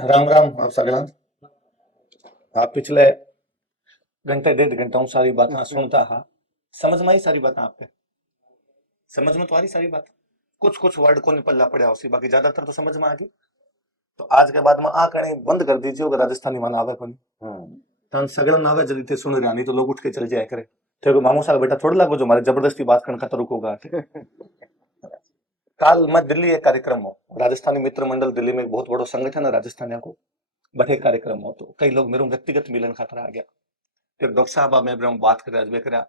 राम राम आप सगला। आप पिछले घंटे डेढ़ घंटा हूँ सारी बातें सुनता हा। समझ में आई सारी बातें आपके? समझ में तो आ रही सारी बात। कुछ कुछ वर्ड को नहीं पल्ला पड़ा उसी, बाकी ज्यादातर तो समझ में आ गई। तो आज के बाद में आ कहीं बंद कर दीजिए अगर राजस्थानी मन आवे कोनी। तन सगलन आवे जल्दी थे सुन रहा, नहीं तो लोग उठ के चल जाया करे। थे को मामू साहब बेटा थोड़ा लागो जो हमारे जबरदस्ती बात करने का तो रुकोगा। काल मैं दिल्ली एक कार्यक्रम हो, राजस्थानी मित्र मंडल दिल्ली में एक बहुत बड़ा संगठन है राजस्थानियों को, बड़े कार्यक्रम हो तो कई लोग मेरे व्यक्तिगत मिलन खातर आ गया। फिर डॉक्टर साहब आप मैं बात कर रहा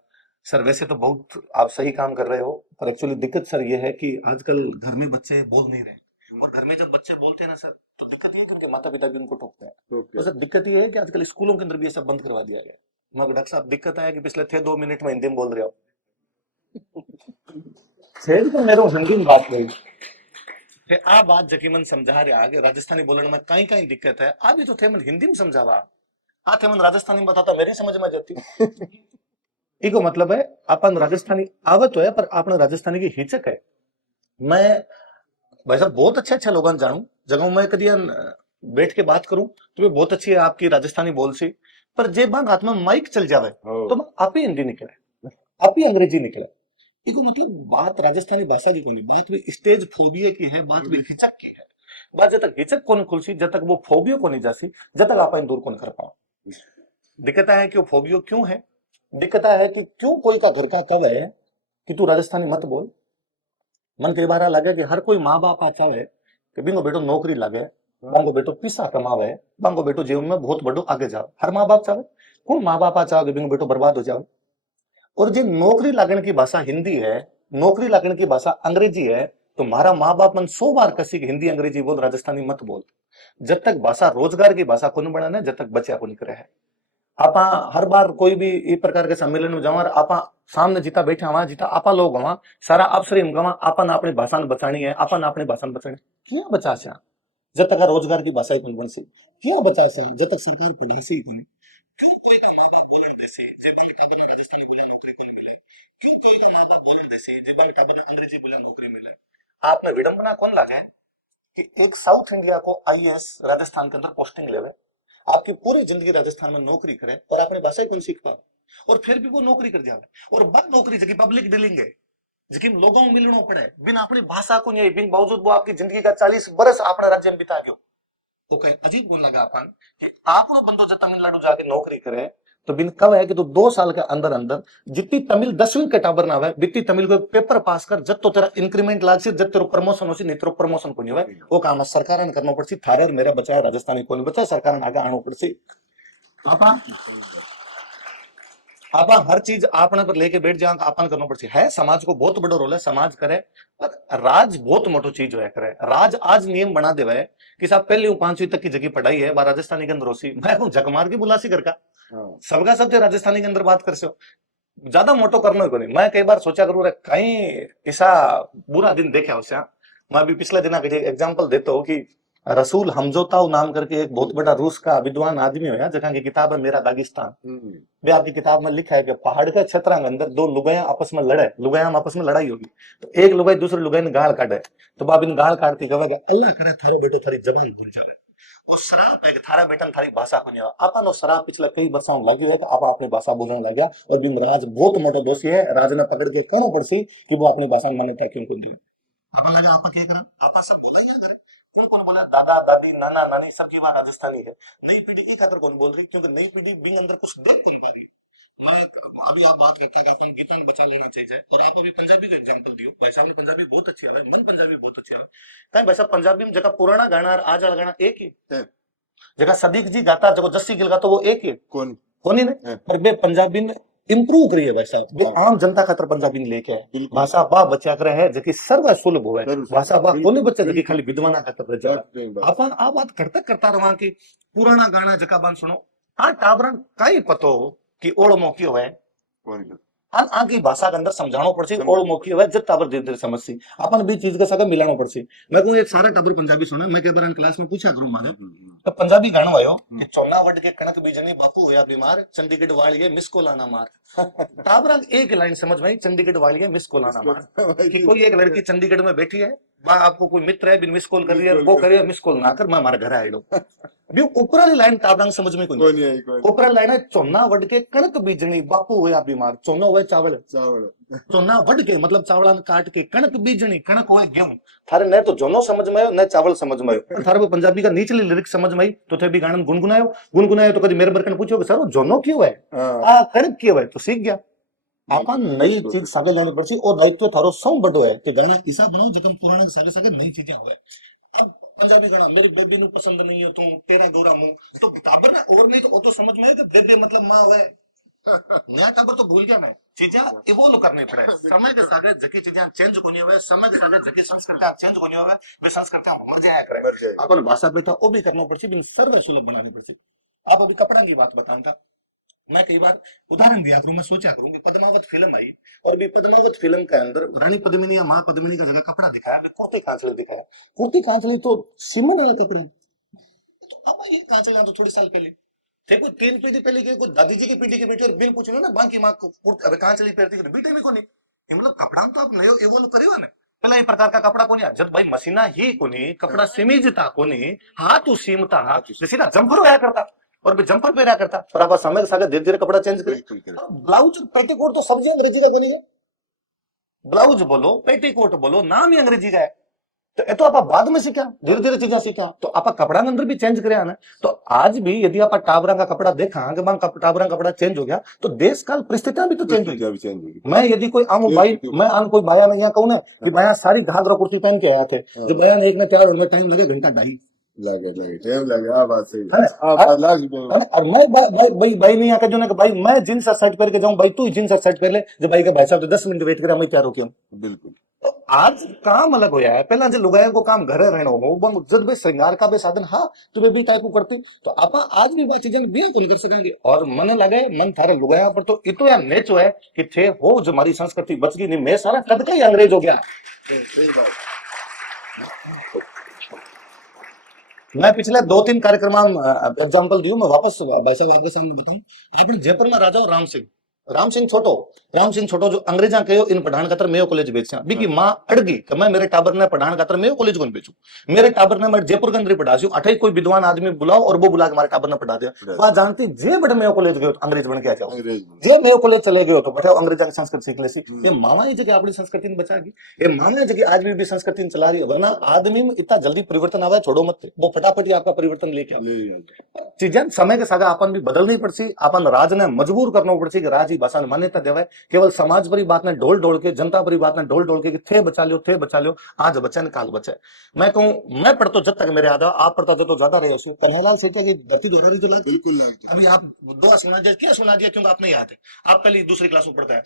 सर, वैसे तो बहुत आप सही काम कर रहे हो, पर एक्चुअली दिक्कत सर ये है कि आजकल घर में बच्चे बोल नहीं रहे, और घर में जब बच्चे बोलते हैं ना सर, तो दिक्कत ये है कि उनके माता पिता भी उनको टोकते हैं। तो सर दिक्कत ये है कि आजकल स्कूलों के अंदर भी ये सब बंद करवा दिया गया। मगर डॉक्टर साहब दिक्कत आया कि पिछले थे 2 मिनट में हिंदी में बोल रहे हो। तो मेरे हिंदी में बात करी फिर आ बात जकीमन समझा रहे आगे राजस्थानी बोलने में कहीं कहीं दिक्कत है, अभी तो थे मन हिंदी में समझावा, आ थे मन राजस्थानी में बताता मेरी समझ में जाती। इको मतलब है अपन राजस्थानी आवत है पर आपने राजस्थानी की हिचक है। मैं भाई साहब बहुत अच्छे अच्छे लोगों जानू जगह में कभी बैठ के बात करूं तो बहुत अच्छी है आपकी राजस्थानी बोल सी, पर जे बात हाथ में माइक चल जावे तो आप ही हिंदी निकले, आप ही अंग्रेजी निकले। इको मतलब बात राजस्थानी भाषा की कोनी, बात भी स्टेज फोबिया की है, बात भी हिचक की है। बात जब तक हिचक को नहीं खुलसी, जब तक वो फोबियो को नहीं जासी, जब तक आप दूर को नहीं कर पाओ। दिक्कत है कि वो फोबियो क्यों है? दिक्कत है कि क्यों कोई का घर का कव है कि तू राजस्थानी मत बोल। मन कई बार लगे कि हर कोई माँ बाप चाहे कि बिंगो बेटो नौकरी लगे, बांगो बेटो पैसा कमावे, बांगो बेटो जीवन में बहुत बड़ो आगे जाओ। हर माँ बाप चाहे, कौन माँ बाप चाहे कि बिंगो बेटो बर्बाद हो जाओ। और जो नौकरी लगने की भाषा हिंदी है, नौकरी लगने की भाषा अंग्रेजी है, तो मारा माँ बाप मन 100 बार कसी हिंदी अंग्रेजी बोल, राजस्थानी मत बोल। जब तक भाषा रोजगार की भाषा को नहीं बनाने, जब तक बच्चा को नहीं करे है। आपा हर बार कोई भी इस प्रकार के सम्मेलन में जावा, आपा सामने जिता बैठे हवा जिता आपा लोग हवा सारा अवसर गवा अपन अपनी भाषा ने बचानी है, अपन अपनी भाषा ने बचानी क्या बचा से जब तक रोजगार की भाषा ही बन सी क्या बचा से, जब तक सरकार पढ़ाई ही बने। क्यों कोई का माँ बाप बोलन देसे जे बांग टाबर ने राजस्थानी बोला नौकरी को मिले, क्यों कोई का माँ बाप बोलन देसे जे बांग टाबर ने अंग्रेजी बोला नौकरी मिले। आपने विडंबना कौन लगे कि एक साउथ इंडिया को आईएएस राजस्थान के अंदर पोस्टिंग लेवे, आपकी पूरी जिंदगी राजस्थान में नौकरी करे और अपनी भाषा ही कौन सीख पाओ, और फिर भी वो नौकरी कर जावे। और बाद नौकरी जबकि पब्लिक डीलिंग है, जबकि लोगों में मिलना पड़े बिना अपनी भाषा को नहीं, बिन बावजूद वो आपकी जिंदगी का 40 बरस अपने राज्य में बिता गयो। तो कहीं अजीब बोल लगा अपन कि आपनो बंदो जब तमिलनाडु जाके नौकरी करे तो बिन कब है कि तो 2 साल के अंदर अंदर जितनी तमिल 10वीं के टाबर ना आवे बितनी तमिल को पेपर पास कर, जब तो तेरा इंक्रीमेंट लाग से, जब तेरा प्रमोशन हो सी, नहीं तेरा प्रमोशन को नहीं होवे। वो काम सरकार ने करना पड़सी, थारे और मेरा बचाया राजस्थानी को नहीं बचाया, सरकार ने आगे आना पड़सी। आपा आपा हर चीज आपने पर लेके बैठ जाओ, आपन करना पड़सी है। समाज को बहुत बड़ा रोल है, समाज करे, पर राज बहुत मोटो चीज है करे। राज आज नियम बना देवे है कि साहब पहली 5वीं तक की जगह पढ़ाई है बार राजस्थानी के अंदर होसी, मैं कहूं जग मार के बुलासी घर का सबका सब राजस्थानी के अंदर बात कर सो, ज्यादा मोटो करना को नहीं। मैं कई बार सोचा करूं रे कहीं ऐसा बुरा दिन देखा हो। मैं अभी पिछले दिन एग्जांपल देता हूँ कि रसूल हमजोताव नाम करके एक बहुत बड़ा रूस का विद्वान आदमी है, जगह की किताब है मेरा दागिस्तान। बिहार की किताब में लिखा है कि पहाड़ के क्षेत्र के अंदर 2 लुगाइयां आपस में लड़े, लुगाइयां आपस में लड़ाई होगी, तो एक लुगाई दूसरे लुगाई ने गाल काटे, तो बाप इन गाल काटती कहेगा अल्लाह करे थारो बेटो थारी जबान भूल जाए। वो श्राप है कि थारा बेटा थारी भाषा को नहीं आवा। अपन श्राप पिछले कई वर्षों में लगी है कि आप अपनी भाषा बोलने लग गया, और बिमराज बहुत मोटो दोषी है। राज ने पकड़ के कहना पड़सी कि वो अपनी भाषा मान्यता क्यों को दी। अपन लगा आप क्या करा, आप सब बोला ही अगर कौन कौन बोला, दादा दादी नाना नानी सबकी बात राजस्थानी है। नई पीढ़ी एक खातर कौन बोल रही, क्योंकि नई पीढ़ी बिंग अंदर कुछ देख नहीं पा रही। मैं अभी आप बात करता है कि अपन गीता बचा लेना चाहिए, और आप अभी पंजाबी का एग्जांपल दियो। भाई साहब ने पंजाबी बहुत अच्छी है, मन पंजाबी बहुत अच्छी है। कहीं भाई साहब पंजाबी में जगह पुराना गाना और आज वाला गाना एक ही है, जगह सदीक जी गाता जगह जस्सी गिल गाता वो एक ही कौन ही ने, पर बे पंजाबी ने इंप्रूव करी है भाई साहब, वो आम जनता खातर पंजाबी ने लेके है। भाषा बा बच्चा करे है जबकि सर्व सुलभ होवे, भाषा बा कोनी बच्चा जबकि खाली विद्वाना खातर बच्चा। अपन आ बात करता करता रहा कि पुराना गाना जका बान सुनो आ टाबरन काई पतो कि ओळमो क्यों है, अन आगे भाषा के अंदर समझानो पड़सी ओळमो क्यों है, जब टाबर धीरे धीरे समझसी अपन भी चीज का सगा मिलानो पड़सी। मैं कहूं एक सारा टाबर पंजाबी सुना, मैं कई बार क्लास में पूछा करूं माने तो पंजाबी गानो आयो कि चौना वड के कणक बीजनी बापू होया बीमार चंडीगढ़ वालिए मिस को लाना मार। टाबरा एक लाइन समझ में आई, चंडीगढ़ वालिए मिस को लाना मार, कि कोई एक लड़की चंडीगढ़ में बैठी है, बा आपको कोई मित्र है बिन मिस कॉल कर रही है, वो करे मिस कॉल ना कर, मैं हमारे घर आइडो। भी ऊपराली लाइन टाबरा समझ में कोई नहीं आई। ऊपराली लाइन है चौना वड के कणक बीजनी बापू होया बीमार, चौनो हुए चावल चौना वड के मतलब चावला काट के, कणक बीजनी कणक होए गेहूं। थारे न तो जोनो समझ में आयो न चावल समझ में आयो, थारे वो पंजाबी का निचली लिरिक समझ में आई तो थे भी गाना गुनगुनायो तो कभी मेरे बरकन पूछो कि सर वो जोनो क्यों है, आ कणक क्यों है, तो सीख गया। आपा नई चीज सागे लेनी पड़सी, और दायित्व थारो सौ बड़ो है कि गाना ऐसा बनाओ जकम पुराने सागे सागे नई चीजें होए। अब पंजाबी गाना मेरी बेबी नु पसंद नहीं है तू तेरा गोरा मुंह, तो टाबर ना और नहीं तो वो तो समझ में है कि बेबे मतलब मां है। नया टाबर तो भूल गया मैं, चीजें इवोल्व करनी पड़े, समय के साथ जकी चीजें चेंज होनी हुए, समय के साथ जकी संस्कृतियां चेंज होनी हुए, वे संस्कृतियां मर जाया करे। अपन भाषा पे तो वो भी करना पड़सी, बिन सर्व सुलभ बनानी पड़सी। आप अभी कपड़ा की बात बताऊंगा, मैं कई बार उदाहरण दिया करूं, मैं सोचा करूं कि पद्मावत फिल्म आई और भी पद्मावत फिल्म के अंदर रानी पद्मिनी या मां पद्मिनी का जगह कपड़ा दिखाया, कुर्ती कांचली दिखाया। कुर्ती कांचली तो सीमन वाला कपड़ा है, तो अब ये कांचलियां तो थोड़ी साल पहले देखो, 3 पीढ़ी पहले के कोई दादी जी की पीढ़ी के बेटे और बिन पूछ लो ना बाकी मां को अब कांचली पहनती है बेटे भी कोनी, मतलब कपड़ा तो आप नयो इवोल्व करियो ना। पहला ये प्रकार का कपड़ा कोनी, जब भाई मशीना ही कोनी, कपड़ा सीमिजता कोनी, हाथ सीमता सीधा जंपर आया करता और भी जंपर पहना करता, पर आप समय के साथ धीरे धीरे कपड़ा चेंज करे। ब्लाउज पेटीकोट तो सब अंग्रेजी का बनी है, ब्लाउज बोलो पेटीकोट बोलो नाम ही अंग्रेजी का है, तो ये तो आप बाद में सीखा, धीरे धीरे चीजें सीखा, तो आप कपड़ा के अंदर भी चेंज करे ना। तो आज भी यदि आप टाबरा का कपड़ा देखा कि टाबरा का कपड़ा चेंज हो गया, तो देश काल परिस्थितियां भी तो चेंज हो गई। मैं यदि कोई आम भाई, मैं आम कोई बाया नहीं कहूँ ना कि बाया सारी घाघरा कुर्ती पहन के आया थे, जो बाया ने एक ने तैयार होने में टाइम लगे घंटा ढाई लगे टाइम लगे, बात सही है। और मैं भाई नहीं आकर जो ना भाई मैं जींस शर्ट पहन के जाऊं, भाई तू जींस शर्ट पहन ले, जो भाई के भाई साहब तो 10 मिनट वेट करे मैं तैयार होके बिल्कुल। तो आज काम अलग होया है, पहला जो लुगायों को काम घरे रहनो हो जब भी श्रृंगार का भी साधन हाँ तुम्हें भी टाइप करती, तो आप आज भी बात चीजें बिल्कुल कर सकेंगे। और मन लगे मन थारे लुगाया पर तो इतो या नेचो है कि थे हो जो हमारी संस्कृति बच गई नहीं, मैं सारा कद का ही अंग्रेज हो गया। सही बात। मैं पिछले 2-3 कार्यक्रम एग्जाम्पल दियो, मैं वापस भाई साहब आपके सामने बताऊं। आपने जयपुर में राजा राम सिंह छोटो जो अंग्रेजा कहो इन पढ़ान खातर मेयो कॉलेज बेचा, बीकी मां अड़गी कि मैं मेरे टाबर ने पढ़ान खातर मेयो कॉलेज कौन बेचू, मेरे टाबर ने मैं जयपुर के अंदर पढ़ा सी, अठाई कोई विद्वान आदमी बुलाओ और वो बुला के हमारे टाबर ने पढ़ा दिया। वहां जानती जे बड़े मेयो कॉलेज गए अंग्रेज बन के आ जाओ, जे मेयो कॉलेज चले गए तो बैठे अंग्रेजा की संस्कृति सीख लेसी। ये मामा ही जगह अपनी संस्कृति ने बचा गई, ये मामा जगह आज भी संस्कृति चला रही है, वरना आदमी में इतना जल्दी परिवर्तन आवा छोड़ो मत, वो फटाफट ही आपका परिवर्तन लेके आओ। चीजें समय के साथ अपन भी बदलनी पड़सी, अपन राज ने मजबूर करना पड़सी कि राज ही भाषा मान्यता देवे, केवल समाज भरी बात ने ढोल के, जनता भरी बात ने ढोल के थे बचा लियो, आज बचे न काल बचे। मैं कहूं मैं पढ़तो जब तक मेरे याद है, आप पढ़ता थे तो ज्यादा रहे हो, कन्हैयालाल सेठिया की धरती दोहरारी तो लाग बिल्कुल लागती। अभी आप दो सुना दिया, क्या सुना दिया क्योंकि आपने याद है, आप पहली दूसरी क्लास में पढ़ता है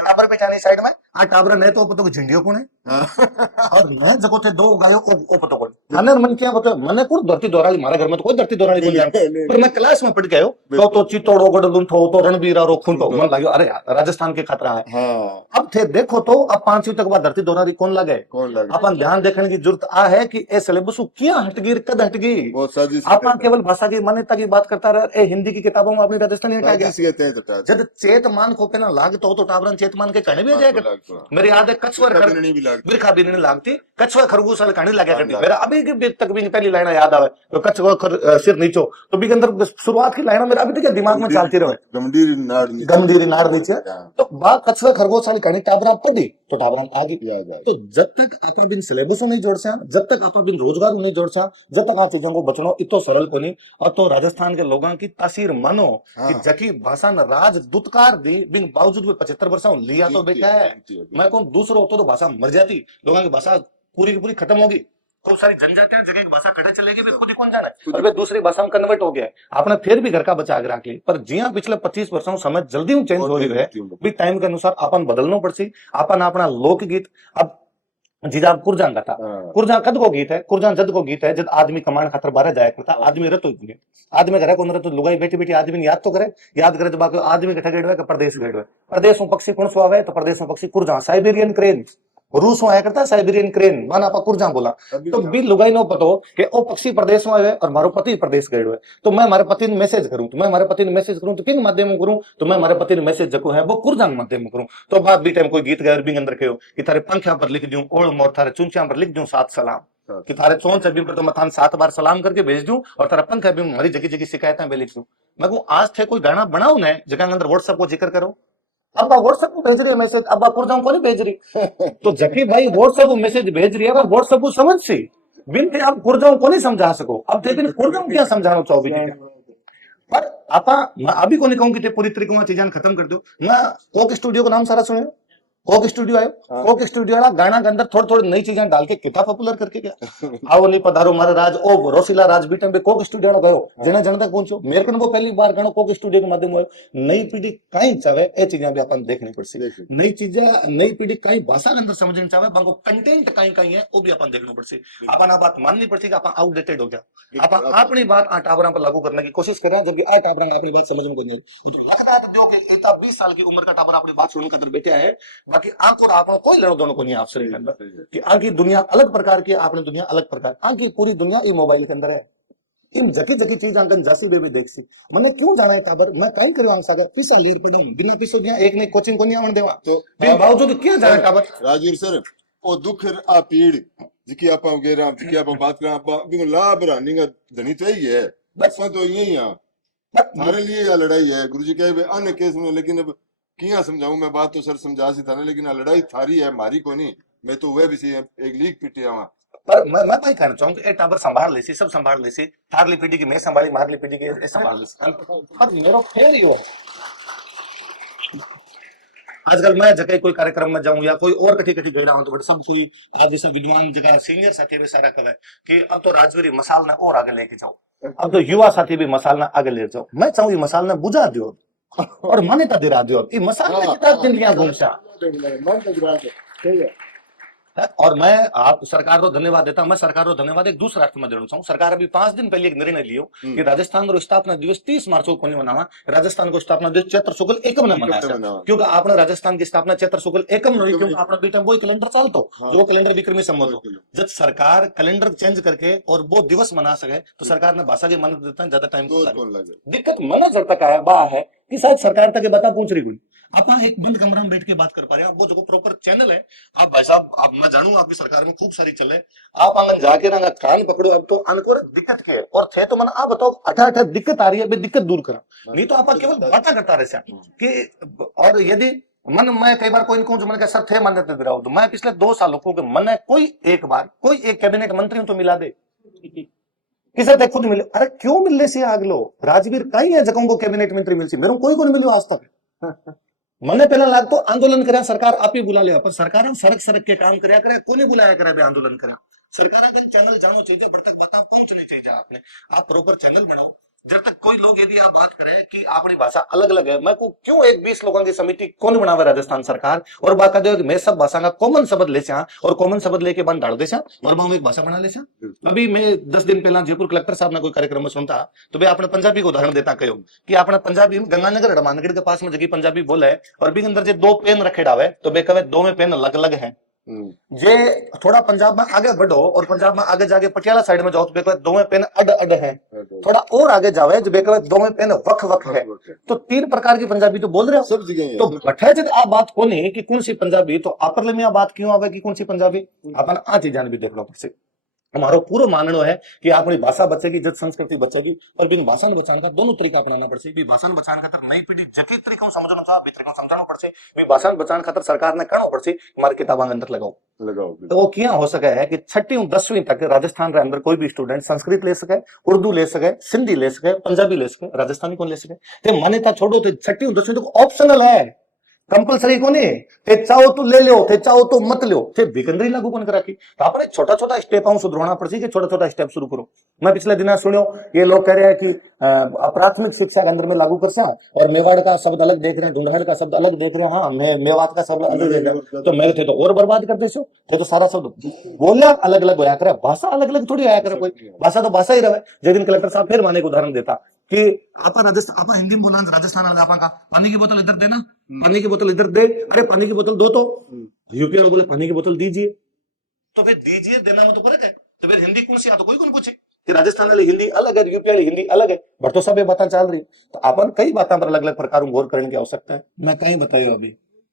टाबर पे जाने साइड में आ टाबर नहीं तो पतो झिंडियो कौन है और मैं जको थे दो गायो ओ पतो कौन अनर मन क्या पतो मने को धरती दोहराली, मारा घर में तो कोई धरती दोहराली नहीं जानता, पर मैं क्लास में पढ़ के आयो तो चित्तौड़ो गढ़लुंठो तो रणबीरा रोखुन तो मन लाग्यो अरे यार राजस्थान के खतरा है। अब थे देखो तो अब 5वीं तक बाद धरती दोहरारी कौन लगे, अपन ध्यान देखने की जरूरत आ है कि ए सिलेबस क्या हटगी कद हटगी, अपन केवल भाषा की मान्यता की बात करता रहे। ए हिंदी की किताबों में अपनी राजस्थानी हटा गया, जब चेतमान को पे ना लागतो तो टाबरन चेतमान के कहने भी आ जाएगा। मेरे याद है कछुआ बिरखा भी नहीं लागती, कछुआ खरगोश वाले कहानी लगा करती, मेरा अभी तक भी पहली लाइन याद आवे तो कछुआ सिर नीचो तो भी अंदर शुरुआत की लाइन मेरा अभी तक दिमाग में चलती रहे, गंभीरी नाड़ नीचे तो बा कछुआ खरगोश वाली कहानी टाबरा पढ़ी तो टाबरा आगे। तो जब तक आप बिन सिलेबस नहीं जोड़ सा, जब तक आप बिन रोजगार नहीं जोड़ सा, जब तक आप चीजों को बचनो इतो सरल को नहीं। और तो राजस्थान के लोगों की तासीर मानो कि जकी भाषा न राज दुत्कार दी बिन बावजूद भी 75 वर्षों लिया तो बेटा है। मैं कहूँ दूसरों होता तो भाषा मर जाती, लोगों की भाषा पूरी की पूरी खत्म होगी, बहुत सारी जनजातियां जगह की भाषा कटे चलेगी, भी खुद ही कौन जाना है और वे दूसरी भाषा में कन्वर्ट हो गया। आपने फिर भी घर का बचा के रख ली, पर जिया पिछले 25 वर्षों समय जल्दी चेंज हो रही है, भी टाइम के अनुसार अपन बदलना पड़सी। अपन अपना लोकगीत अब जीजा कुरजान का था, कुरजा कद को गीत है, कुरजान जद को गीत है, जब आदमी कमांड खातर बारह जाया करता, आदमी रतो इतने आदमी करे कौन रतो लुगाई बेटी बेटी आदमी याद तो करे, याद करे जब आदमी के ठगेड़वे का प्रदेश गेड़वे, प्रदेश में पक्षी कौन सुआवे तो प्रदेश में पक्षी कुरजा साइबेरियन क्रेन, रूस में आया करता है साइबेरियन क्रेन माना आपा कुर्जा बोला अभी तो बी लुगाई नो पतो कि ओ पक्षी प्रदेश में है और मारो पति प्रदेश गयो है तो मैं मारे पति ने मैसेज करूं तो मैं मारे पति ने मैसेज करूं तो किन माध्यम में करूं तो मैं मारे पति ने मैसेज जको है वो कुर्जा के माध्यम में करूं तो बाप बी टाइम कोई गीत गायर बिंग अंदर कहो कि थारे पंखिया पर लिख दूं ओळ मोर थारे चुंचिया पर लिख दूं 7 सलाम कि थारे चोंच अभी पर तो मैं थान 7 बार सलाम करके भेज दूं और थारा पंखा भी हमारी जगह जगह शिकायतें भी लिख दूं मैं कहूं आज थे कोई गाना बनाओ ना जगह अंदर व्हाट्सएप को जिक्र करो अब व्हाट्सएप को भेज रही है मैसेज अब कुर्जाओं को नहीं भेज रही तो जकी भाई व्हाट्सएप को मैसेज भेज रही है पर व्हाट्सएप को समझ सी बिन थे आप कुर्जाओं को नहीं समझा सको अब थे बिन कुर्जाओं क्या समझाना चाहो भी पर आपा मैं अभी को नहीं कहूं कि ते पूरी तरीके से चीजें खत्म कर दो मैं कोक स्टूडियो का नाम सारा सुने कोक स्टूडियो आयो कोक स्टूडियो वाला गाना के अंदर थोड़ी थोड़ी नई चीजें डाल के कितना पॉपुलर करके क्या आओ नहीं पधारो मारा राज ओ रोसिला राज बीटम पे कोक स्टूडियो वाला गयो जने जन तक पहुंचो मेरे को वो पहली बार गाना कोक स्टूडियो के माध्यम में नई पीढ़ी कहीं चाहे ए चीजें भी अपन देखनी पड़सी नई चीजें नई पीढ़ी कहीं भाषा के अंदर समझनी चाहे बाको कंटेंट कहीं कहीं है वो भी अपन देखना पड़सी अपन बात माननी पड़ती कि अपन आउटडेटेड हो गया अपन अपनी बात आ टावरा पर लागू करने की कोशिश करें जबकि आ टावरा अपनी बात समझ में कोई नहीं लगता है तो कि इतना 20 साल की उम्र का टावर अपनी बात सुनने के अंदर बैठा है बाकी आंख और आप कोई लेनो दोनों को नहीं आपसे के अंदर कि आगे दुनिया अलग प्रकार की आपने दुनिया अलग प्रकार आगे पूरी दुनिया ई मोबाइल के अंदर है इन जकी जकी चीज अंकन जासी बेबी देखसी मने क्यों जाना है काबर मैं काई करियो आंग सागर पिसा लेर पे दो बिना पिसो दिया एक ने कोचिंग को नहीं आवण देवा तो बावजूद क्या जाना काबर राजवीर सर ओ दुख आ पीड़ जिकी आपा गेरा जिकी आपा बात करा आपा बिगो लाभ रानी का धनी तो ही है बस तो यही है हमारे लिए यह लड़ाई है गुरुजी कहे अन्य केस में लेकिन अब किया समझाऊं मैं बात तो सर समझा सी था ना लेकिन लड़ाई थारी है मारी को नहीं मैं तो वह भी सी एक लीग पिटे आवा पर मैं भाई कहना चाहूंगा ए टावर संभाल लेसी सब संभाल लेसी थारली पीढ़ी की मैं संभाली मारली पीढ़ी की ए संभाल लेसी पर मेरो फेर ही हो आजकल मैं जगह कोई कार्यक्रम में जाऊं या कोई और कठी कठी गई रहा हूं तो बट सब कोई आज जैसा विद्वान जगह सीनियर साथी भी सारा कहे कि अब तो राजवीरी मसाल ने और आगे लेके जाओ अब तो युवा साथी भी मसाल ने आगे ले जाओ मैं चाहूं ये मसाल ने बुझा दो और मान्यता दिला दो ये मसाल ने कितना जिंदगियां घूमसा और मैं आप सरकार को धन्यवाद देता हूं मैं सरकार को धन्यवाद एक दूसरा राष्ट्र में देना चाहूँ सरकार अभी 5 दिन पहले एक निर्णय लियो कि राजस्थान को स्थापना दिवस 30 मार्च को नहीं मनावा राजस्थान को स्थापना दिवस चैत्र शुक्ल एकम ने मनाया क्योंकि आपने राजस्थान की स्थापना चैत्र शुक्ल एकम नहीं क्योंकि आपने बीटा वो कैलेंडर चालतो जो कैलेंडर विक्रमी संमत हो जब सरकार कैलेंडर चेंज करके और वो दिवस मना सके तो सरकार ने भाषा की मान्यता देता है ज्यादा टाइम दिक्कत मना जब तक आया बा है कि शायद सरकार तक बता पूछ रही कोई आप एक बंद कमरा में बैठ के बात कर पा रहे हैं वो जो प्रॉपर चैनल है आप भाई साहब आप मैं जानू आपकी सरकार में खूब सारी चले आप आंगन जाके रंगा कान पकड़ो अब तो अनकोर दिक्कत के और थे तो मन आप बताओ अठा दिक्कत आ रही है दिक्कत दूर करा नहीं तो आप केवल बातें करता रहे कि और यदि मन मैं कई बार कोई कहूं जो मैंने सर थे मान्यता दे रहा हूं तो मैं पिछले 2 सालों को मन कोई एक बार कोई एक कैबिनेट मंत्री तो मिला दे किसे तक खुद मिले अरे क्यों मिलने से आग लो राजवीर कहीं है जगहों को कैबिनेट मंत्री मिलसी मेरे कोई को नहीं मिलो आज तक मने पहला लाग तो आंदोलन करे सरकार आप ही बुला ले पर सरकार सड़क सड़क के काम करया करे कोने बुलाया करे बे आंदोलन करे सरकार का चैनल जानो चाहिए बड़ तक पता पहुंचनी चाहिए आपने आप प्रॉपर चैनल बनाओ जब तक कोई लोग यदि आप बात करें कि अपनी भाषा अलग अलग है मैं को क्यों एक 20 लोगों की समिति कौन बनावे राजस्थान सरकार और बात कर दो कि मैं सब भाषा का कॉमन शब्द ले और कॉमन शब्द लेके बंद डाल दे और मैं एक भाषा बना ले अभी मैं 10 दिन पहला जयपुर कलेक्टर साहब ने कोई कार्यक्रम में सुनता तो मैं अपने पंजाबी को उदाहरण देता कहो कि अपने पंजाबी गंगानगर हनुमानगढ़ के पास में जगह पंजाबी बोला है और भी अंदर जो 2 पेन रखे डावे तो बे कहे 2 में पेन अलग अलग है जे थोड़ा पंजाब में आगे बढ़ो और पंजाब में आगे जाके पटियाला साइड में जाओ तो बेकवे 2 में पेन अड अड है थोड़ा और आगे जावे जो बेकवे 2 में पेन वख वख है तो 3 प्रकार की पंजाबी तो बोल रहे हो सब जगह तो बैठे जब आप बात को नहीं कि कौन सी पंजाबी तो अपर में बात क्यों आवे कि कौन सी पंजाबी अपन आ चीजां भी देख लो पड़से हमारो पूरा मानना है कि अपनी भाषा बचेगी जब संस्कृति बचेगी और बिन भाषा बचाने का दोनों तरीका अपनाना पड़से भी भाषा बचाने खातर नई पीढ़ी जकी तरीका समझना चाह भी तरीका समझाना पड़से भी भाषा बचाने खातर सरकार ने कहना पड़से हमारे किताबां अंदर लगाओ तो वो क्या हो सके है कि 6वीं और 10वीं तक राजस्थान के अंदर कोई भी स्टूडेंट संस्कृत ले सके उर्दू ले सके सिंधी ले सके पंजाबी ले सके राजस्थानी कौन ले सके ते मान्यता छोड़ो तो 6वीं और 10वीं तक ऑप्शनल है कंपलसरी को नहीं थे चाहो तो ले लो थे चाहो तो मत लो थे विकंद्री लागू कौन करा की तो आपने छोटा छोटा स्टेप आऊं सुधरना पड़सी कि छोटा छोटा स्टेप शुरू करो मैं पिछले दिन सुनियो ये लोग कह रहे हैं कि प्राथमिक शिक्षा के अंदर में लागू कर और मेवाड़ का शब्द अलग देख रहे हैं ढूंढहल का शब्द अलग देख रहे हैं हाँ मेवात का शब्द अलग देख रहे हैं तो मेरे थे तो और बर्बाद कर दे थे तो सारा शब्द बोलिया अलग अलग होया करे भाषा अलग अलग थोड़ी आया करे कोई भाषा तो भाषा ही रहे जिस दिन कलेक्टर साहब फिर माने को उदाहरण देता कि आपा राजस्थान आपा हिंदी में बोला राजस्थान वाला आपा का पानी की बोतल इधर देना पानी की बोतल इधर दे अरे पानी की बोतल दो तो यूपी वाले बोले पानी की बोतल दीजिए, तो फिर दीजिए देना में तो फर्क है। तो फिर हिंदी कौन सी तो कोई कौन पूछे कि राजस्थान वाली हिंदी अलग है, यूपी वाली हिंदी अलग है, बट तो सब ये बातें चल रही। तो अपन कई बातों पर अलग अलग प्रकार गौर करने की आवश्यकता है। मैं कहीं बतायो अभी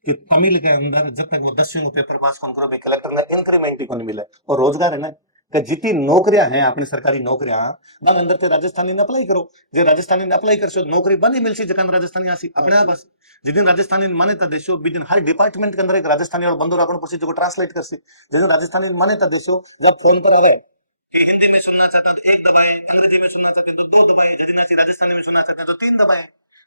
कि तमिल के अंदर जब तक वो 10वीं को पेपर पास कौन करो कलेक्टर ने इंक्रीमेंट ही कौन मिले, और रोजगार है ना कि जितनी नौकरियां हैं अपनी सरकारी नौकरियां बन अंदर ते राजस्थानी ने अप्लाई करो, जे राजस्थानी ने अप्लाई करशो नौकरी बनी मिलसी जकान राजस्थानी आसी अपने आप आसी। जिदिन राजस्थानी मान्यता देशो बिदिन हर डिपार्टमेंट के अंदर एक राजस्थानी वाला बंदो राखण पड़सी जो ट्रांसलेट करसी। जिदिन राजस्थानी मान्यता देशो जब फोन पर आवे कि हिंदी में सुनना चाहता तो एक दबाए, अंग्रेजी में सुनना चाहते तो दो दबाए, जदिन आसी राजस्थानी में सुनना चाहते तो तीन दबाए।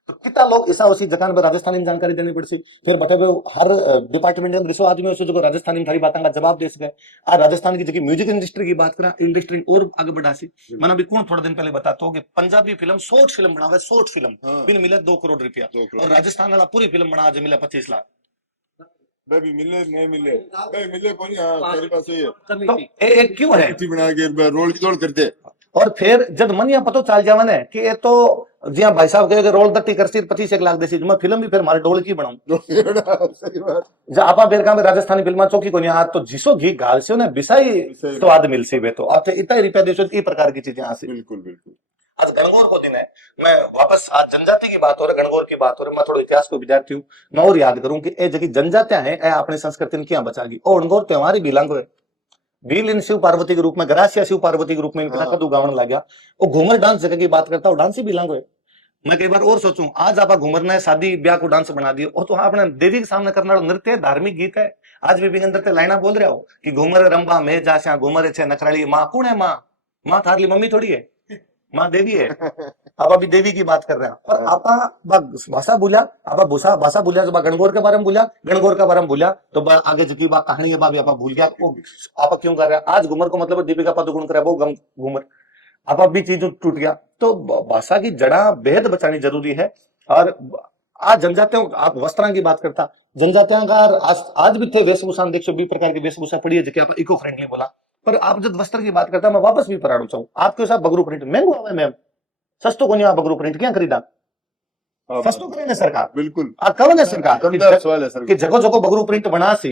तो कितना लोग ऐसा उसी जकान पर राजस्थानी में जानकारी देनी पड़सी। फिर बटे हर डिपार्टमेंट के अंदर सो आदमी उसे जो राजस्थानी में थारी बातों का जवाब दे सके। आ राजस्थान की जगह म्यूजिक इंडस्ट्री की बात करा, इंडस्ट्री और आगे बढ़ासी। मैंने अभी कौन थोड़ा दिन पहले बताता हूँ कि पंजाबी फिल्म शॉर्ट फिल्म बनावे, शॉर्ट फिल्म हाँ। बिन मिले 2 करोड़ रुपया, 2 करोड़। और राजस्थान वाला पूरी फिल्म बना आज मिला 25 लाख। भाई मिले नहीं मिले, भाई मिले कौन, हाँ तेरे पास ही है। तो एक क्यों है चिट्ठी बना के रोल की दौड़ करते। और फिर जब मन या पतो चल जावा ने कि ये तो जी हाँ भाई साहब कहे रोल दट्टी करसी 25 लाख देसी, मैं फिल्म भी फिर मारे डोल की बनाऊं। सही बात। जब आपा बेर का में राजस्थानी फिल्मा चौकी को नहीं हाथ तो जिसो घी गाल से ने बिसाई स्वाद मिलसी बे तो आपसे इतना रुपया देशो ई प्रकार की चीजें आसी। बिल्कुल बिल्कुल। आज गणगौर को दिन है, मैं वापस आज जनजाति की बात हो रही, गणगौर की बात हो रही, मैं थोड़ा इतिहास को विद्यार्थी हूँ, मैं और याद करूं कि ये जगह जनजातियां हैं ए अपनी संस्कृति ने क्या बचागी। और गणगौर त्योहार ही बिलंग है, बिल इन शिव पार्वती के रूप में, गरासिया शिव पार्वती के रूप में इनका कदू गावन लग गया। वो घूमर डांस जगह की बात करता हूँ, डांस ही बिलंग है। मैं कई बार और सोचूं आज आप घूमर ने शादी ब्याह को डांस बना दिया, और तो आपने देवी के सामने करने वाला नृत्य धार्मिक गीत है। आज भी अंदर ते लाइना बोल रहे हो कि घूमर रंबा में जाशा घूमर छे नखराली माँ कौन है, माँ थारली मम्मी थोड़ी है, माँ देवी है। आप अभी देवी की बात कर रहे हैं और आपा भाषा बोलिया, आपा भाषा बोलिया, जब गणगौर के बारे में बोलिया, गणगौर के बारे में बोलिया तो आगे की बात कहानी के बाद भी आपा भूल गया। आपा क्यों कर रहे हैं आज घूमर को, मतलब दीपिका पादुकोण कर वो घूमर आपा भी चीज टूट गया। तो भाषा की जड़ा बेहद बचानी जरूरी है। और आज जनजातियों, आप वस्त्रां की बात करता, जनजातियों का आज भी थे वेशभूषा देखो 20 प्रकार की वेशभूषा पड़ी है जो आप इको फ्रेंडली बोला, पर आप जब वस्त्र की बात करता मैं वापस भी पढ़ाना चाहूँ आपके साथ बगरू प्रिंट महंगा हुआ है मैम, सस्तो को नहीं बगरू प्रिंट क्या खरीदा, सस्तो करेंगे सरकार बिल्कुल। कवन है सरकार सवाल है सर कि जगह जगह बगरू प्रिंट बना सी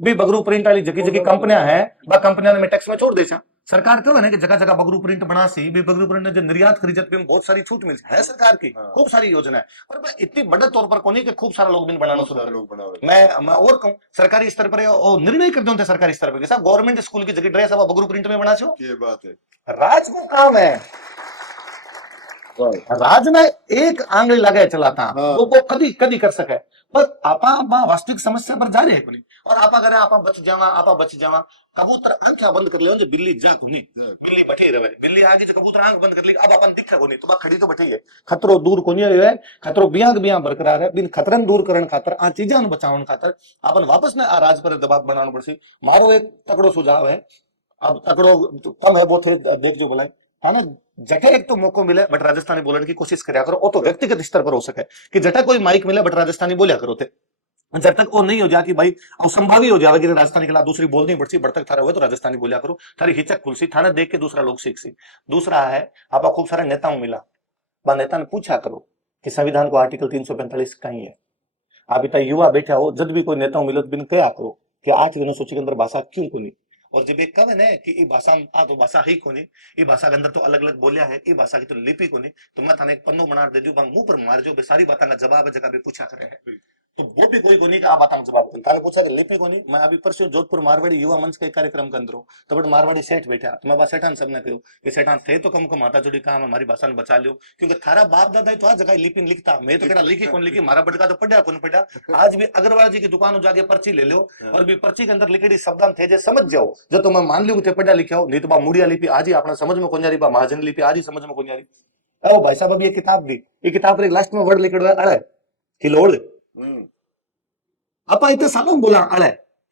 भी बगरू प्रिंट वाली जगह जगह कंपनियां हैं बा कंपनियां ने टैक्स में छोड़ दे सरकार क्यों है कि जगह जगह बगरू प्रिंट बना सी भी बगरू प्रिंट जो निर्यात खरीदत में बहुत सारी छूट मिल है सरकार की, खूब सारी योजना है, पर मैं इतनी बड़े तौर पर कोनी कि खूब सारा लोग भी बनाना शुरू करें। मैं और कहूं सरकारी स्तर पर निर्णय कर दो सरकारी स्तर पर साहब गवर्नमेंट स्कूल की जगह ड्रेस अब बगरू प्रिंट में बना छो, ये बात है राज को काम है, राज में एक आंगली लगाए चलाता वो कदी कदी कर सके, पर आपा वास्तविक समस्या पर जा रहे हैं और आपा करे आपा बच जावा कबूतर आंखें बंद कर ले जो बिल्ली जा कोनी, बिल्ली बैठी रहे, बिल्ली आगे तो कबूतर आंख बंद कर ले अब अपन दिखे कोनी तो खड़ी तो बैठी है, खतरो दूर कोनी है, खतरो बिया बरकरार है, बिन खतरन दूर करण खातर आ चीजा ने बचावन खातर अपन वापस ने आ राज पर दबाव बनाना पड़सी। मारो एक तकड़ो सुझाव है, अब तकड़ो कम है वो थे देख जो बुलाए है ना, जटे एक तो मौको मिले बट राजस्थानी बोलने की कोशिश करा करो, वो तो व्यक्तिगत स्तर पर हो सके कि जटा कोई माइक मिले बट राजस्थानी बोलिया करो थे, जब तक वो नहीं हो जाए कि भाई असंभावी हो जाए कि राजस्थानी के खिलाफ दूसरी बोलनी पड़ती बड़ तक थारा हुए तो राजस्थानी बोलिया करो, थारी हिचक खुलसी थाना देख के दूसरा लोग सीख सी। दूसरा है आप खूब सारे नेताओं मिला नेता ने पूछा करो कि संविधान को आर्टिकल 345 कहीं है, आप इतना युवा बैठा हो जब भी कोई नेताओं मिलो बिन क्या करो कि 8 सूची के अंदर भाषा क्यों कोनी, और जब एक कव है कि भाषा तो भाषा ही कोनी, ये भाषा के अंदर तो अलग अलग बोलिया है, ये भाषा की तो लिपि कोनी, तो मैं थाने एक पन्नो बना दे दूं मुंह पर मार जो सारी बातों का जवाब है जगह भी पूछा करे है, तो वो भी कोई कोनी का बातों का जवाब थाने पूछा कि लिपि कोनी। मैं अभी परसों जोधपुर मारवाड़ी युवा मंच के कार्यक्रम के अंदर हूं तो बट मारवाड़ी सेठ बैठा तो मैं सेठान सबने कहूं कि सेठान थे तो कम माता जोड़ी काम हमारी भाषा ने बचा लियो, क्योंकि थारा बाप दादा तो आज जगह लिपि लिखता, मैं तो कहता लिखी कौन लिखी, मारा बटका तो पढ़ा कौन पढ़ा। आज भी अग्रवाल जी की दुकान जाके पर्ची ले लो और भी पर्ची के अंदर लिखी शब्दान थे जे समझ जाओ, जो तो मैं मान लियो थे पढ़ा लिखा हो, नहीं तो बा मुड़िया लिपि आज ही अपना समझ में कौन जा रही, बा महाजन लिपि आज ही समझ में कौन जा रही। ओ भाई साहब अभी ये किताब दी, ये किताब पर लास्ट में वर्ड लिखा हुआ अड़े हिलोड़, अपा इतने सालों बोला अड़े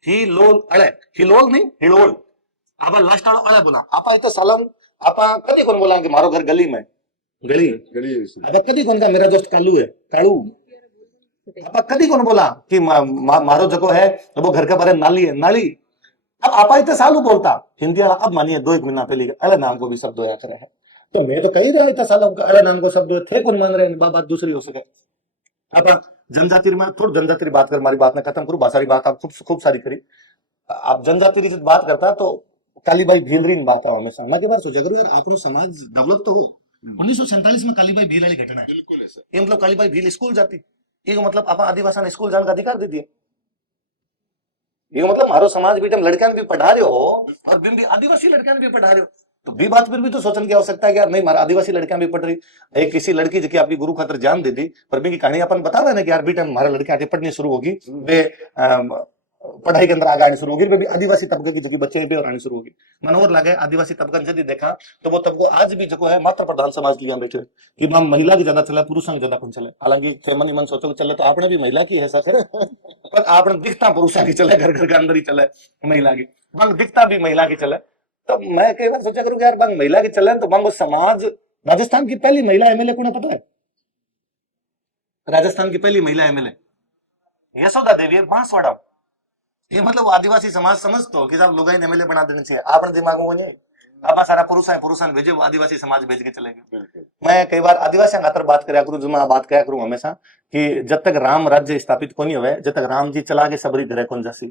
हिलोल, अड़े हिलोल नहीं हिलोल, आप लास्ट वाला अड़े बोला, आपा इतने सालों आपा कदी कौन बोला कि मारो घर गली में, गली अब कदी कौन का मेरा दोस्त कालू है कालू, आपा कदी कौन बोला कि मारो जगह है तो वो घर के बारे में नाली है नाली, अब आपा इतने सालों बोलता हिंदी वाला, अब मानिए 2-1 महीना पहले अड़े नाम को भी शब्द होया करे है, तो मैं तो कही रहा इतना सालों का अड़े नाम को शब्द थे कौन मान रहे हैं, बात दूसरी हो सके। अब जनजाति में थोड़ी जनजाति बात कर, मारी बात ने खत्म करूं, भाषा की बात आप खूब सारी करी। आप जनजाति की बात करता तो कालीबाई भील बात है हमेशा। मैं के बार सोचा करूं यार आपनो समाज डेवलप तो हो। 1947 में कालीबाई भील वाली घटना है, बिल्कुल है सर। ये मतलब कालीबाई भील स्कूल जाती, ये मतलब आप आदिवासी ने स्कूल जाने का अधिकार दे दिए। ये मतलब मारो समाज भी जब लड़कियां भी पढ़ा रहे हो और बिन भी आदिवासी लड़कियां भी पढ़ा रहे हो, तो भी बात फिर भी तो सोचने की आवश्यकता है कि यार नहीं हमारा आदिवासी लड़कियां भी पढ़ रही। एक किसी लड़की जो कि आपकी गुरु खातर जान दे दी, पर भी की कहानी अपन बता रहे ना कि यार बेटा हमारा लड़की आगे पढ़नी शुरू होगी, वे पढ़ाई के अंदर आगे आनी शुरू होगी, वे भी आदिवासी तबके की जो बच्चे भी और आनी शुरू होगी। मनोहर लगे आदिवासी तबका यदि देखा तो वो तबको आज भी जो है मात्र प्रधान समाज लिया बैठे कि हम महिला की ज्यादा चले, पुरुषों की ज्यादा कौन चले। हालांकि थे मन ही मन सोचो चले तो आपने भी महिला की है सर, पर आपने दिखता पुरुषों की चले, घर घर के अंदर ही चले महिला की, बंग दिखता भी महिला की चले। तो मैं कई बार सोचा करूं यार बंग महिला की चले तो बंग समाज। राजस्थान की पहली महिला एमएलए कौन है पता है? राजस्थान की पहली महिला एमएलए यशोदा देवी है, बांसवाड़ा। ये मतलब आदिवासी समाज समझते हो कि साहब लोग एमएलए बना देने चाहिए, आपने दिमाग में नहीं आप सारा पुरुषान भेजे, वो आदिवासी समाज भेज के चले गए। मैं कई बार आदिवासी खातर बात कराया करूं, जो मैं बात कराया करूं हमेशा कि जब तक राम राज्य स्थापित को नहीं हुए, जब तक राम जी चला के सबरी घरे कौन जासी।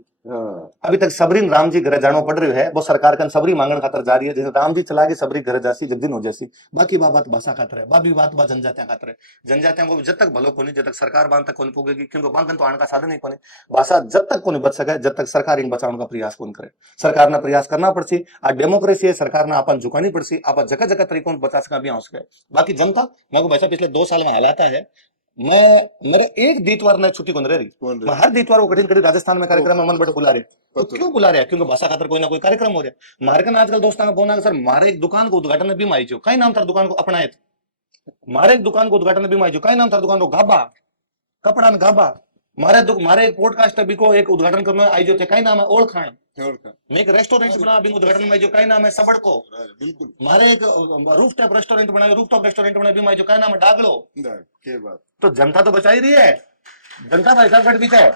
अभी तक सबरी राम जी घरे जानो पड़ रही है, वो सरकार का सबरी मांगण खातर जा रही है, जैसे राम जी चला के सबरी घरे जासी जब दिन हो जासी। बाकी बात भाषा खातर है, बाकी बात जनजातियां खातर है। जनजातियों को जब तक भलो को नहीं, जब तक सरकार बांध तक कौन पुगेगी, क्योंकि बांधन तो आने का साधन ही कौन है। भाषा जब तक को नहीं बच सके, जब तक सरकार इन बचाने का प्रयास कौन करे। सरकार ने प्रयास करना पड़सी, आ डेमोक्रेसी है, सरकार ने अपन झुकानी पड़सी, आप जगह जगह तरीकों बचा सका भी हो सके। बाकी जनता मैं को वैसा पिछले 2 साल में हालात है, मैं मेरे एक दीतवार ने छुट्टी कौन रही, मैं हर दीतवार को कठिन कठिन राजस्थान में कार्यक्रम में मन बड़े बुला रहे। तो क्यों बुला रहे हैं? क्योंकि भाषा खातर कोई ना कोई कार्यक्रम हो रहा है। मारे का आजकल दोस्तों का फोन आ सर मारे एक दुकान को उद्घाटन में भी माई जो कई नाम था दुकान को अपनाए, मारे एक दुकान को उद्घाटन में भी माई जो कई नाम था दुकान को गाबा कपड़ा न गाबा। मारे एक पॉडकास्ट अभी को एक उद्घाटन करने आई जो थे कई नाम है ओळखाण। मैं एक रेस्टोरेंट बना अभी उद्घाटन में जो कई नाम है सबड़ को। बिल्कुल मारे एक रूफटॉप रेस्टोरेंट बना, रूफटॉप रेस्टोरेंट बना भी माई जो कई नाम है डागलो। के बात तो जनता तो बचा ही रही है, जनता भाई साहब भी है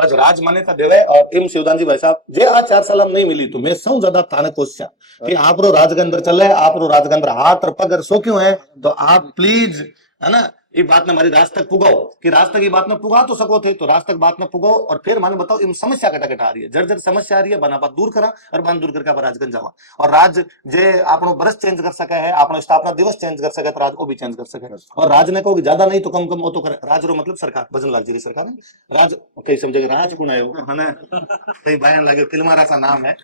आज राज मान्यता देवे। और एम शिवदान जी भाई साहब जे आज 4 साल नहीं मिली तो मैं सौ ज्यादा थाने कोशिश कि आप रो राज के अंदर चले, आप रो राज के अंदर हाथ और पग सो क्यों है, तो आप प्लीज है ना ये बात ने हमारी राज तक पुगाओ कि राज तक ये बात में पुगा तो सको थे, तो राज तक बात में पुगाओ। और फिर माने बताओ इन समस्या कटा आ रही है, जड़ समस्या आ रही है, बना बात दूर करा और बन दूर करके आप राजगंज जावा। और राज जे आपनो बरस चेंज कर सके है, आपनो स्थापना दिवस चेंज कर सके, तो राज को भी चेंज कर सके। और राज ने कहो ज्यादा नहीं तो कम कम वो तो करे। राज रो मतलब सरकार भजन लाल जी सरकार है। राज कई समझेगा राज कौन आयो है ना, कई बयान लगे फिल्मारा सा नाम है।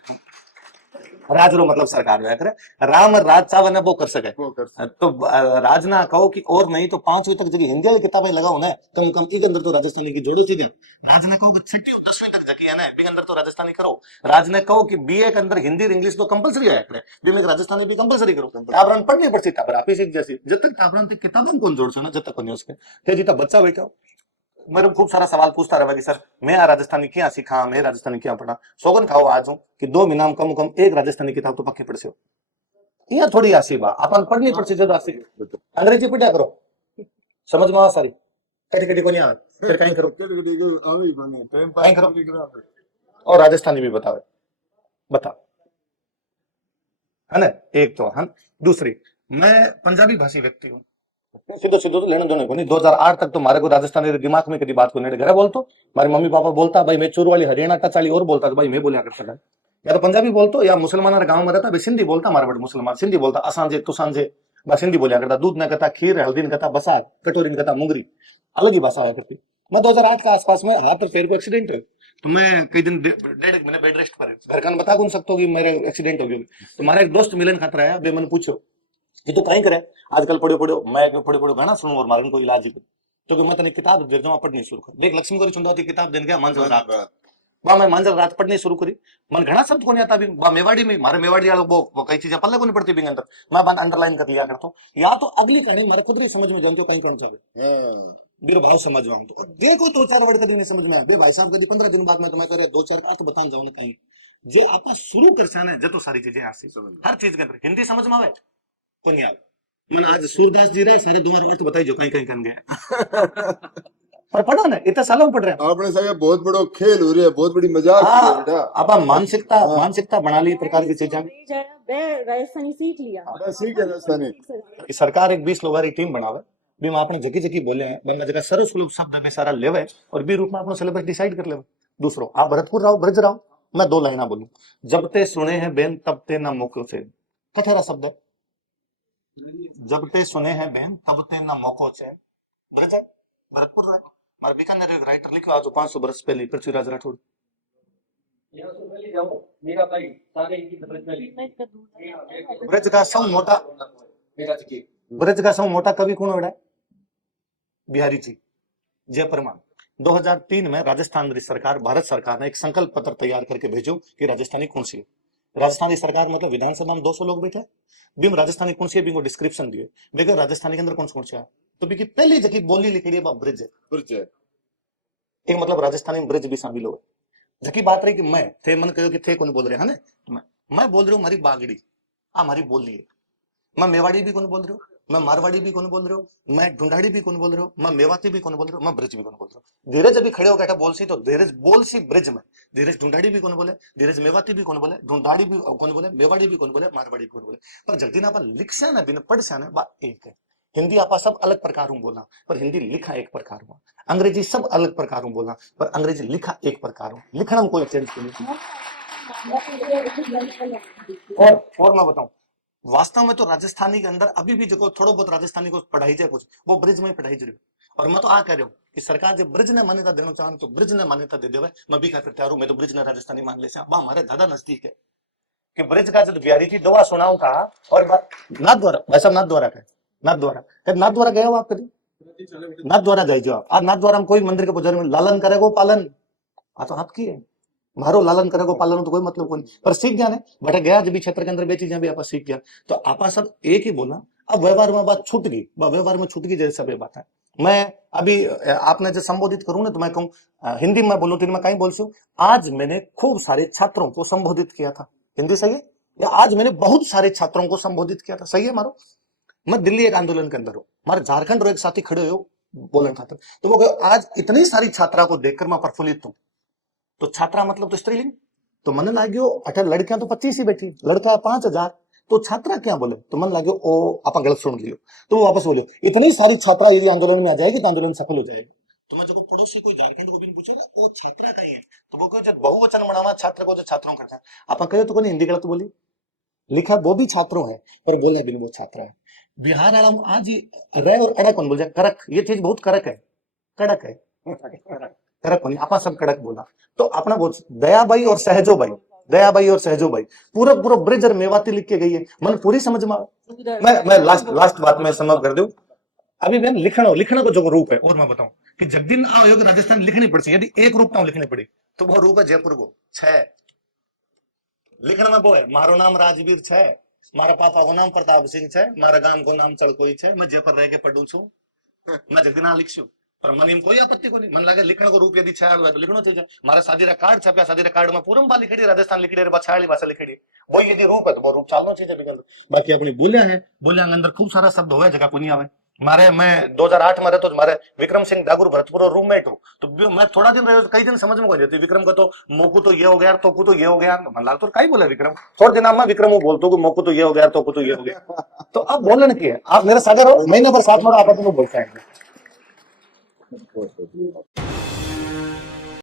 राज रो मतलब सरकार है करे, राम राज चावन वो कर सके। तो राज ना कहो कि और नहीं तो 5वीं तक जगह हिंदी वाली किताबें लगाओ ना कम कम एक अंदर तो राजस्थानी की जोड़ो सीधे। राज ने कहो कि 6वीं और 10वीं तक जगह है ना बी अंदर तो राजस्थानी करो। राज ने कहो कि बीए के अंदर हिंदी और इंग्लिश तो कंपलसरी है करे, बी में राजस्थानी भी कंपलसरी करो। ताबरन पढ़नी पड़ती ताबर आप ही सीख जैसी, जब तक ताबरन तक किताबन कौन जोड़ सो ना, जब तक नहीं उसके ते जीता बच्चा बैठा मेरे खूब सारा सवाल पूछता रहा कि सर मैं राजस्थानी क्या सीखा, मैं राजस्थानी क्या पढ़ा। सौगन खाओ आज हूं कि 2 महीना में कम कम एक राजस्थानी किताब तो पक्की पढ़ से यहाँ थोड़ी आसी बा अपन पढ़नी पड़ती ज्यादा आसी। अंग्रेजी पढ़ा करो समझ में आ सारी कटी कटी को नहीं आ फिर कहीं करो कहीं करो। और राजस्थानी भी बताओ बता है ना, एक तो हम दूसरी मैं पंजाबी भाषी व्यक्ति हूँ, सीधो सीधो तो लेने देने को नहीं। 2008 तक तो मारे को राजस्थानी दिमाग में कभी बात को नहीं घरे बोलतो, मारे मम्मी पापा बोलता भाई मैं चूर वाली हरियाणा टच वाली और बोलता तो भाई मैं बोलिया करता था, या तो पंजाबी बोलतो या मुसलमान गांव में रहता भाई सिंधी बोलता, मारे बड़े मुसलमान सिंधी बोलता असांजे तुसांजे बस सिंधी बोलिया करता। दूध न कहता खीर, हल्दी न कहता बसार, कटोरी न कहता मुंगरी, अलग ही भाषा आया करती। मैं 2008 के आसपास में हाथ और पैर को एक्सीडेंट है, तो मैं कई दिन 1.5 महीने बेड रेस्ट पर घर का बता कौन सकता कि मेरे एक्सीडेंट हो गया। तो हमारा एक दोस्त मिलन खातर आया, बे मैंने पूछो कि तो कहीं करे आजकल पढ़ो पढ़ो, मैं पढ़ो पढ़ो गाना सुनूं और मारन को इलाज ही तो मैं तने किताब दे दूं पढ़नी शुरू कर देख। लक्ष्मी को चुंदा किताब देने गया मंजर रात बा मैं मंजर रात पढ़नी शुरू करी। मन घना शब्द को नहीं आता भी बा मेवाड़ी में मारे मेवाड़ी वालों वो कई चीजें पल्ले को नहीं पड़ती बिंग अंदर मैं बन अंडरलाइन कर लिया करता हूं, या तो अगली कहानी मेरे खुद ही समझ में जानते हो कहीं करना चाहे मेरे भाव समझ में तो देखो 2-4 वर्ड कभी नहीं समझ में आए बे भाई साहब कभी 15 दिन बाद में तो मैं कह 2-4 अर्थ बतान जाऊं ना कहीं जे आप शुरू कर साने जे तो सारी चीजें आसी हर चीज के अंदर हिंदी समझ में आवे को नहीं आवे। मन आज सूरदास जी रहे सारे दोबारा अर्थ बताई जो कहीं कहीं कर गए पर पढ़ो ना इतना सालों में पढ़ रहे हैं आपने साहब बहुत बड़ा खेल हो रहा है, बहुत बड़ी मजाक हो रही है बेटा। अब आप मानसिकता बना ली प्रकार की चीजें राजस्थानी सीख लिया सीख है राजस्थानी। सरकार एक 20 लोगों की टीम बनावे भी में આપણે જકી જકી બોલ્યા બંને જગ્યા સરસ સુલભ શબ્દ બે સારા લેવાય और बी रूप में આપણો सिलेबस डिसाइड कर लेवाय। दूसरो आ भरतपुर राव ब्रज राव मैं दो लाइना बोलूं। जब ते सुने हैं बेन तब ते ना मोको से कथेरा शब्द है। जब ते सुने हैं बेन तब ते ना मोको से ब्रज है भरतपुर राव मारे बीकानेर एक राइटर लिखो आज 500 वर्ष पहले पृथ्वीराज राठौड़। ब्रज का सौ मोटा ब्रज का सौ मोटा कवि कौन है? बिहारी जी जय परमान। 2003 में राजस्थान की सरकार भारत सरकार ने एक संकल्प पत्र तैयार करके भेजो कि राजस्थानी कौन सी है। राजस्थानी सरकार मतलब विधानसभा में 200 लोग बैठे बीम राजस्थानी कौन सी है बिंगो डिस्क्रिप्शन दिए बेगर राजस्थानी के अंदर कौन कौन सी है तो बिकी पहली जगह बोली लिखी है ब्रिज है। ब्रिज है एक मतलब राजस्थानी में ब्रिज भी शामिल हो जकी बात रही कि मैं थे मन कहो कि थे कौन बोल रहे हैं ना मैं बोल रही हूँ मारी बागड़ी आ मारी बोली है। मैं मेवाड़ी भी कौन बोल रही हूँ मैं मारवाड़ी भी कौन बोल रहे हो मैं ढूंढाड़ी भी कौन बोल रहे हो मैं मेवाती भी कौन बोल रहे हो मैं ब्रिज भी कौन बोल रहा हूँ। धीरज अभी खड़े हो गया बोल सी तो धीरज बोल सी ब्रिज में धीरज ढूंढाड़ी भी कौन बोले धीरज मेवाती भी कौन बोले ढूंढाड़ी भी कौन बोले मेवाड़ी भी कौन बोले मारवाड़ी भी कौन बोले पर जल्दी ना लिख से ना बिन पढ़ से ना बात एक है। हिंदी आपा सब अलग प्रकार हूं बोला पर हिंदी लिखा एक प्रकार हुआ। अंग्रेजी सब अलग प्रकार हूं बोला पर अंग्रेजी लिखा एक प्रकार हूं लिखना में कोई चेंज नहीं। और मैं बताऊं वास्तव में तो राजस्थानी के अंदर अभी भी देखो थोड़ा बहुत राजस्थानी को पढ़ाई जाए कुछ वो ब्रिज में पढ़ाई जरूर। और मैं तो आ कह रहा हूँ कि सरकार जब ब्रिज ने मान्यता देना चाहे तो ब्रिज ने मान्यता दे देवे मैं भी कहकर तैयार हूं। मैं तो ब्रिज ने राजस्थानी मान ले हमारे दादा नजदीक है कि ब्रिज का जो बिहारी जी दवा सुनाऊ का और नाथ द्वारा भाई साहब नाथ द्वारा का नाथ द्वारा गया हो आप कभी नाथ द्वारा जाइए आप आज नाथ द्वारा हम कोई मंदिर के पुजारी में लालन करेगो पालन आ तो आपकी है मारो लालन करेगो पालन तो कोई मतलब कोई नहीं पर सीख गया ने बेटा गया जब भी क्षेत्र के अंदर बेची चीजें भी आप सीख गया तो आप सब एक ही बोला। अब व्यवहार में बात छूट गई व्यवहार में छूट गई जैसे सब बात है। मैं अभी आपने जो संबोधित करूं ना तो मैं कहूं हिंदी में बोलूं तो मैं कहीं बोल सकूं आज मैंने खूब सारे छात्रों को संबोधित किया था हिंदी सही है या आज मैंने बहुत सारे छात्रों को संबोधित किया था सही है मारो। मैं दिल्ली एक आंदोलन के अंदर हूँ हमारे झारखंड रो एक साथी खड़े हो बोलने खातर तो वो आज इतनी सारी छात्रा को देखकर मैं प्रफुल्लित हूँ। तो छात्रा मतलब तो स्त्रीलिंग तो मन लाग्यो अठे लड़कियां तो 25 ही बैठी लड़का 5000 तो छात्रा क्या बोले तो मन लाग्यो ओ आप गलत सुन लियो तो वो वापस बोलियो इतनी सारी छात्रा यदि आंदोलन में आ जाएगी तो आंदोलन सफल हो जाएगा। तो मैं जब पड़ोसी कोई झारखंड को भी पूछेगा वो छात्रा कहीं है तो वो कहो जब बहुवचन बनावा छात्र को जो छात्रों करता है आप कहो तो कोई हिंदी गलत बोली लिखा वो भी छात्रों है पर बोले बिन वो छात्रा है। बिहार वाला आज रह और अड़ा कौन बोल जाए करक ये चीज बहुत करक है कड़क है करक नहीं आपा सब कड़क बोला तो अपना बोल दयाबाई और सहजो भाई पूरा पूरा ब्रिज और मेवाती लिख के गई है मन पूरी समझ में मैं लास्ट बात में समाप्त कर दूं। अभी मैं लिखना को जो रूप है और मैं बताऊं कि जगदीन आयोग राजस्थान लिखनी पड़ती यदि एक रूप ना लिखनी पड़ी तो वो रूप है जयपुर को 6 लिखना में वो है मारो नाम राजवीर छे मारा पापा को नाम प्रताप सिंह छे मारा गांव को नाम चलकोई छे मैं जयपुर रह के पढ़ू छू मैं जगदीना लिखू पर मन में कोई आपत्ति को नहीं मन लगे लिखने को रूप यदि छे तो लिखनो चाहिए। मारा शादी रा कार्ड छप्या शादी रा कार्ड में पूरम बा लिखड़ी राजस्थान लिखड़ी रे छायाली भाषा लिखड़ी वो यदि रूप है तो वो रूप चालनो चाहिए बिकल बाकी अपनी बोलियां है बोलियां के अंदर खूब सारा शब्द होवे जगह को नहीं आवे। मारे मैं 2008 में रहता मारे विक्रम सिंह दागुर भरतपुर रूममेट हूँ तो मैं थोड़ा दिन रहे कई दिन समझ में कोई देती विक्रम का तो मोकू तो ये हो गया तो को तो ये हो गया मन लाग तो कहीं बोला विक्रम थोड़े दिन में विक्रम वो बोलतो कि मोकू तो ये हो गया तो को तो ये हो गया तो अब बोलने की है आप मेरे सागर हो महीने पर साथ में आप बोलता है।